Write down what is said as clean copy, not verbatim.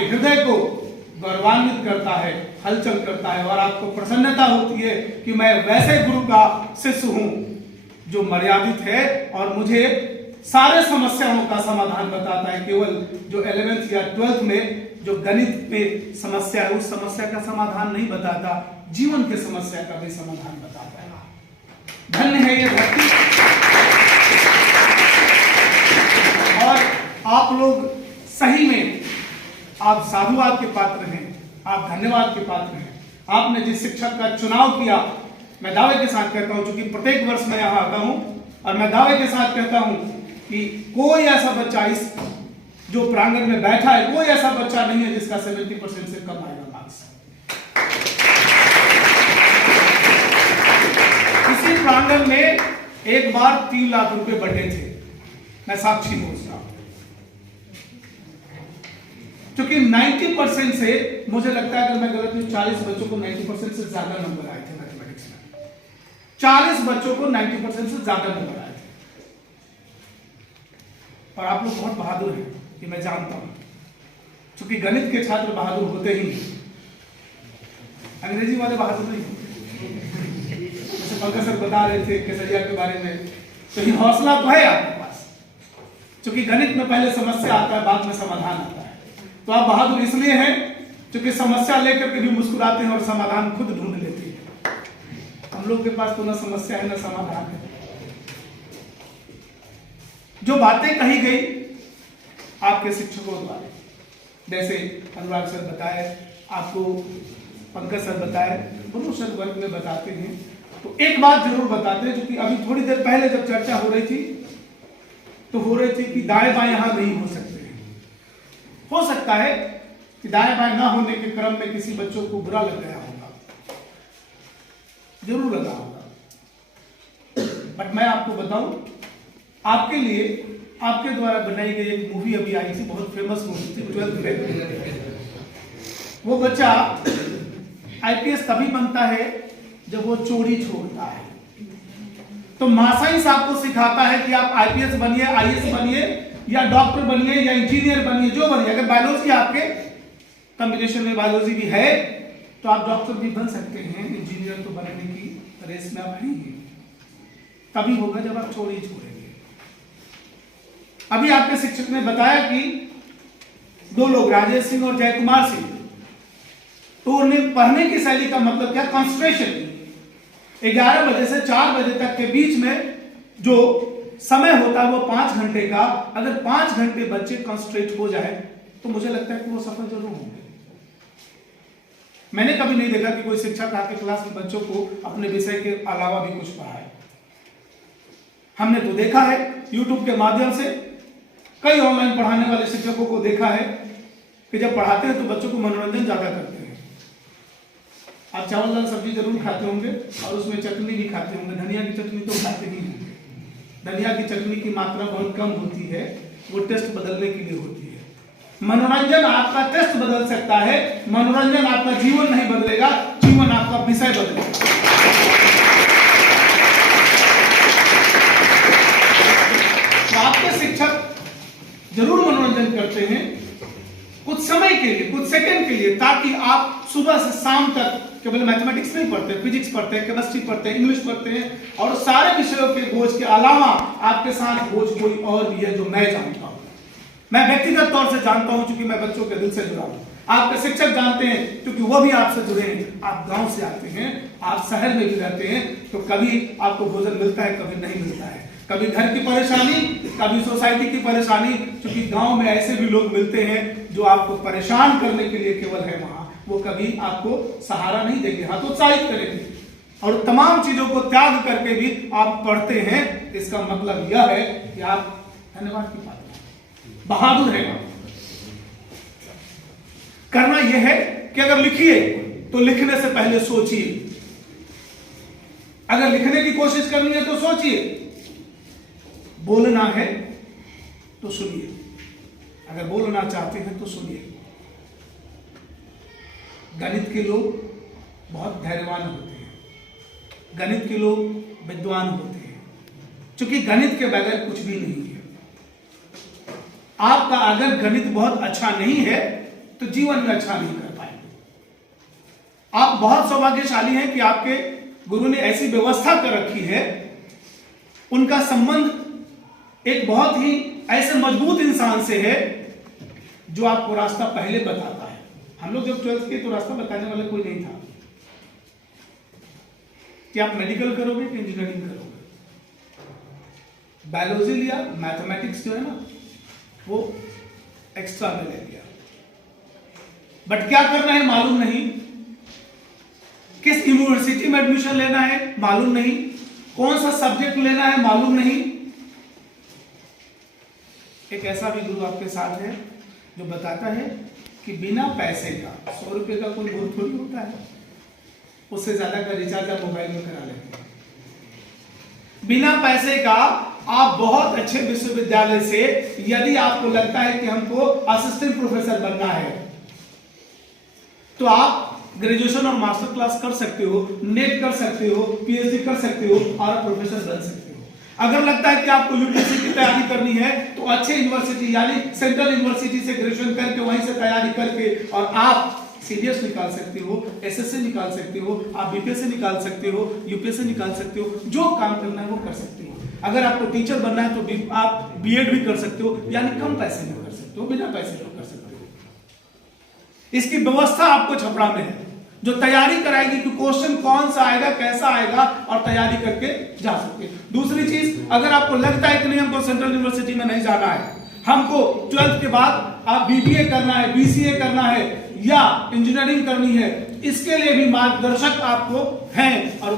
हृदय को गौरवान्वित करता है, हलचल करता है और आपको प्रसन्नता होती है कि मैं वैसे गुरु का शिष्य हूं जो मर्यादित है और मुझे सारे समस्याओं का समाधान बताता है। केवल जो 11th या 12th में जो गणित में समस्या है उस समस्या का समाधान नहीं बताता, जीवन के समस्या का भी समाधान बताता है। धन्य है ये धरती। और आप लोग सही में आप साधुवाद के पात्र हैं, आप धन्यवाद के पात्र हैं। आपने जिस शिक्षक का चुनाव किया, मैं दावे के साथ कहता हूं, क्योंकि प्रत्येक वर्ष मैं यहां आता हूं और मैं दावे के साथ कहता हूं कि कोई ऐसा बच्चा इस जो प्रांगण में बैठा है, कोई ऐसा बच्चा नहीं है जिसका 70% से कम आएगा मार्क्स। इसी प्रांगण में एक बार 3 लाख रुपए बटे थे, मैं साक्षी हूं उसका। क्योंकि 90% से मुझे लगता है, अगर मैं गलत हूं, 40 बच्चों को 90% से ज्यादा नंबर आए थे मैथमेटिक्स में। 40 बच्चों को 90% से ज्यादा नंबर आए थे। और आप लोग बहुत बहादुर हैं, ये मैं जानता हूं, क्योंकि गणित के छात्र बहादुर होते ही नहीं, अंग्रेजी वाले बहादुर नहीं। जैसे पंकज सर बता रहे थे केसरिया के बारे में, तो ये हौसला तो है आपके पास, क्योंकि गणित में पहले समस्या आता है, बाद में समाधान आता है। तो आप बहादुर इसलिए हैं क्योंकि समस्या लेकर के भी मुस्कुराते हैं और समाधान खुद ढूंढ लेते हैं। हम लोग के पास तो ना समस्या है ना समाधान है। जो बातें कही गई आपके शिक्षकों द्वारा, जैसे अनुराग सर बताए, आपको पंकज सर बताए, दोनों सर वर्ग में बताते हैं, तो एक बात जरूर बताते हैं, क्योंकि अभी थोड़ी देर पहले जब चर्चा हो रही थी तो हो रही थी कि दाएं बाएं यहां नहीं हो सकते। हो सकता है कि दाएं बाएं ना होने के क्रम में किसी बच्चों को बुरा लग गया होगा, जरूर लगा होगा। बट मैं आपको बताऊं, आपके लिए आपके द्वारा बनाई गई एक मूवी अभी आई थी, बहुत फेमस मूवी थी 12th में। वो बच्चा आईपीएस तभी बनता है जब वो चोरी छोड़ता है। तो मासाइंस आपको सिखाता है कि आप आईपीएस बनिए, आईएएस बनिए, या डॉक्टर बनिए, या इंजीनियर बनिए, जो बनिए। अगर बायोलॉजी आपके कॉम्बिनेशन में बायोलॉजी भी है तो आप डॉक्टर भी बन सकते हैं, इंजीनियर तो बनने की रेस में आप नहीं। तभी होगा जब आप चोरी छोड़ेंगे। अभी आपके शिक्षक ने बताया कि 2 लोग, राजेश सिंह और जय कुमार सिंह, तो उन्हें पढ़ने की शैली का मतलब क्या, कंसंट्रेशन। 11 बजे से 4 बजे तक के बीच में जो समय होता है वो 5 घंटे का। अगर 5 घंटे बच्चे कंसंट्रेट हो जाए तो मुझे लगता है कि वो सफल जरूर होंगे। मैंने कभी नहीं देखा कि कोई शिक्षक आके क्लास में बच्चों को अपने विषय के अलावा भी कुछ पढ़ाए। हमने तो देखा है यूट्यूब के माध्यम से, कई ऑनलाइन पढ़ाने वाले शिक्षकों को देखा है कि जब पढ़ाते हैं तो बच्चों को मनोरंजन ज्यादा करते हैं। आप चावल दाल सब्जी जरूर खाते होंगे और उसमें चटनी भी खाते होंगे। धनिया की चटनी तो खाते ही होंगे। धनिया की चटनी की मात्रा बहुत कम होती है, वो टेस्ट बदलने के लिए होती है। मनोरंजन आपका टेस्ट बदल सकता है, मनोरंजन आपका जीवन नहीं बदलेगा, जीवन आपका विषय बदलेगा। तो आपके शिक्षक जरूर मनोरंजन करते हैं कुछ समय के लिए, कुछ सेकंड के लिए, ताकि आप सुबह से शाम तक केवल मैथमेटिक्स नहीं पढ़ते, फिजिक्स पढ़ते हैं, केमिस्ट्री पढ़ते हैं, इंग्लिश पढ़ते हैं, और सारे विषयों के बोझ के अलावा आपके साथ बोझ कोई और भी है जो मैं जानता हूं। मैं व्यक्तिगत तौर से जानता हूं क्योंकि मैं बच्चों के दिल से जुड़ा हूं। आपके शिक्षक जानते हैं क्योंकि वो भी आपसे जुड़े हैं। आप गांव से आते हैं, आप शहर में भी रहते हैं, तो कभी आपको भोजन मिलता है, कभी नहीं मिलता है, कभी घर की परेशानी, कभी सोसाइटी की परेशानी, क्योंकि गांव में ऐसे भी लोग मिलते हैं जो आपको परेशान करने के लिए केवल है वहां। वो कभी आपको सहारा नहीं देंगे, हतोत्साहित करेंगे, और तमाम चीजों को त्याग करके भी आप पढ़ते हैं। इसका मतलब यह है कि आप धन्यवाद की पात्र हैं, बहादुर हैं। करना यह है कि अगर लिखिए तो लिखने से पहले सोचिए, अगर लिखने की कोशिश करनी है तो सोचिए, बोलना है तो सुनिए, अगर बोलना चाहते हैं तो सुनिए। गणित के लोग बहुत धैर्यवान होते हैं, गणित के लोग विद्वान होते हैं, क्योंकि गणित के बगैर कुछ भी नहीं है। आपका अगर गणित बहुत अच्छा नहीं है तो जीवन में अच्छा नहीं कर पाएंगे। आप बहुत सौभाग्यशाली हैं कि आपके गुरु ने ऐसी व्यवस्था कर रखी है, उनका संबंध एक बहुत ही ऐसे मजबूत इंसान से है जो आपको रास्ता पहले बताता है। हम लोग जब 12th के तो रास्ता बताने वाला कोई नहीं था कि आप मेडिकल करोगे कि इंजीनियरिंग करोगे। बायोलॉजी लिया, मैथमेटिक्स जो है ना वो एक्स्ट्रा में ले लिया, बट क्या करना है मालूम नहीं, किस यूनिवर्सिटी में एडमिशन लेना है मालूम नहीं, कौन सा सब्जेक्ट लेना है मालूम नहीं। एक ऐसा भी गुरु आपके साथ है जो बताता है कि बिना पैसे का 100 रुपए का कोई गुरु थोड़ी होता है, उससे ज्यादा का रिचार्ज आप मोबाइल में करा लेते हैं। बिना पैसे का आप बहुत अच्छे विश्वविद्यालय से यदि आपको लगता है कि हमको असिस्टेंट प्रोफेसर बनना है तो आप ग्रेजुएशन और मास्टर क्लास कर सकते हो, नेट कर सकते हो, पीएचडी कर सकते हो और आप प्रोफेसर बन सकते हो। अगर लगता है कि आपको यूपीएससी की तैयारी करनी है तो अच्छे यूनिवर्सिटी यानी सेंट्रल यूनिवर्सिटी से ग्रेजुएशन करके वहीं से तैयारी करके और आप सीडीएस निकाल सकते हो, एसएससी निकाल सकते हो, आप बीपीएससी निकाल सकते हो, यूपीएससी निकाल सकते हो, जो काम करना है वो कर सकते हो। अगर आपको टीचर बनना है तो आप बीएड भी कर सकते हो, यानी कम पैसे में कर सकते हो, बिना पैसे में कर सकते हो। इसकी व्यवस्था आपको छपरा में है जो तैयारी कराएगी कि क्वेश्चन कौन सा आएगा, कैसा आएगा और तैयारी करके जा सकते। दूसरी चीज, अगर आपको लगता है कि नहीं हमको सेंट्रल यूनिवर्सिटी में नहीं जाना है, हमको 12th के बाद आप बीबीए करना है, बीसीए करना है या इंजीनियरिंग करनी है, इसके लिए भी मार्गदर्शक आपको हैं और